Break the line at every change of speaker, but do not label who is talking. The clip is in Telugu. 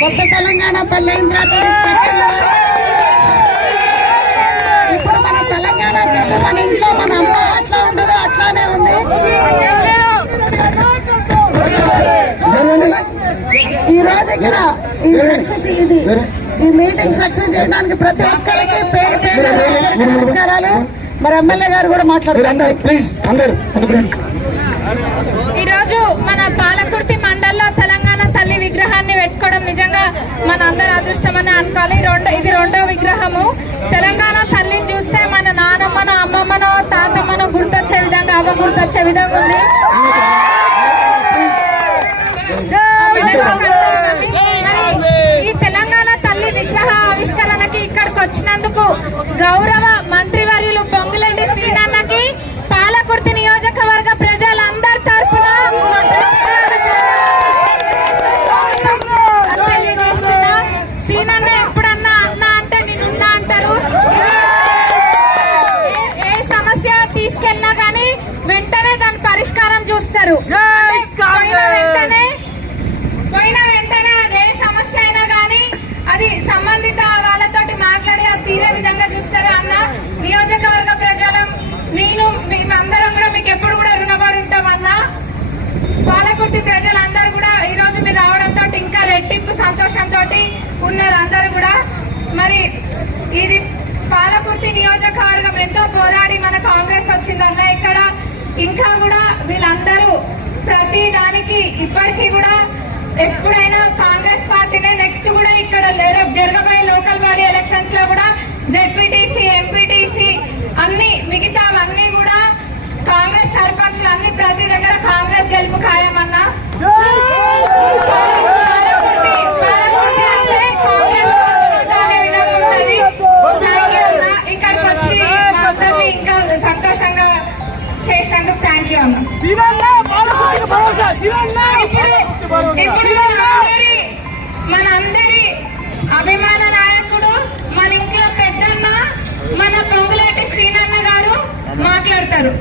కొత్త తెలంగాణ తల్లి ఇప్పుడు మన తెలంగాణ తల్లి మన ఇంట్లో మన అమ్మ అట్లా ఉండదు అట్లానే ఉంది. ఈ రోజు ఇక్కడ ఈ సక్సెస్ ఇది. ఈ మీటింగ్ సక్సెస్ చేయడానికి ప్రతి ఒక్కరికి పేరు పేరు నమస్కారాలు. మరి ఎమ్మెల్యే గారు కూడా మాట్లాడుతున్నారు.
అందరు ప్లీజ్ అందరు అనుకోండి
ఈ రోజు మన తల్లి విగ్రహాన్ని పెట్టుకోవడం నిజంగా మన అందరి అదృష్టం అని అనుకోవాలి రెండో ఇది రెండో విగ్రహము. తెలంగాణ తల్లిని చూస్తే మన నానమ్మనో అమ్మమ్మనో తాతమ్మనో గుర్తొచ్చే విధంగా అవ్వ గుర్తొచ్చే విధంగా ఉంది ఆ విధంగా కడతామని. మరి ఈ తెలంగాణ తల్లి విగ్రహ ఆవిష్కరణకి ఇక్కడికి వచ్చినందుకు గౌరవ మంత్రివర్యులు పొంగులేటి శ్రీనాన్నకి పాలకుర్తి నియోజకవర్గ ప్రజలందరి తరపున తెలియజేస్తున్నా శ్రీనన్న ఎప్పుడన్నా అన్న అంటే నేనున్నా అంటారు ఇది ఏ- ఏ సమస్య తీసుకెళ్ళినా గానీ వెంటనే దాని పరిష్కారం చూస్తారు. వెంటనే పోయిన వెంటనే అది ఏ సమస్య అయినా గానీ అది సంబంధిత వాళ్ళతోటి మాట్లాడి అది తీరే విధంగా చూస్తారు. అన్న నియోజకవర్గ ప్రజలం నేను మేమందరం కూడా మీకు ఎప్పుడు కూడా రుణపడి ఉంటాం అన్న. పాలకుర్తి ప్రజలందరూ కూడా ఈ రోజు మీరు రావడంతో ఇంకా రెట్టింపు సంతోషంతో ఉన్నారు అందరూ కూడా. మరి ఇది పాలకుర్తి నియోజకవర్గం ఎంతో పోరాడి మన కాంగ్రెస్ వచ్చిందన్న ఇక్కడ ఇంకా కూడా వీళ్ళందరూ ప్రతి దానికి ఇప్పటికీ కూడా ఎప్పుడైనా కాంగ్రెస్ పార్టీనే నెక్స్ట్ కూడా ఇక్కడ జరగబోయే లోకల్ బాడీ ఎలక్షన్స్లో కూడా జెడ్పీటీసీ ఎంపీ చేసినందుకు థ్యాంక్ మనందరి అభిమాన
నాయకుడు మన ఇంట్లో పెద్దన్న
మన పొంగులాటి శ్రీనన్న గారు మాట్లాడతారు.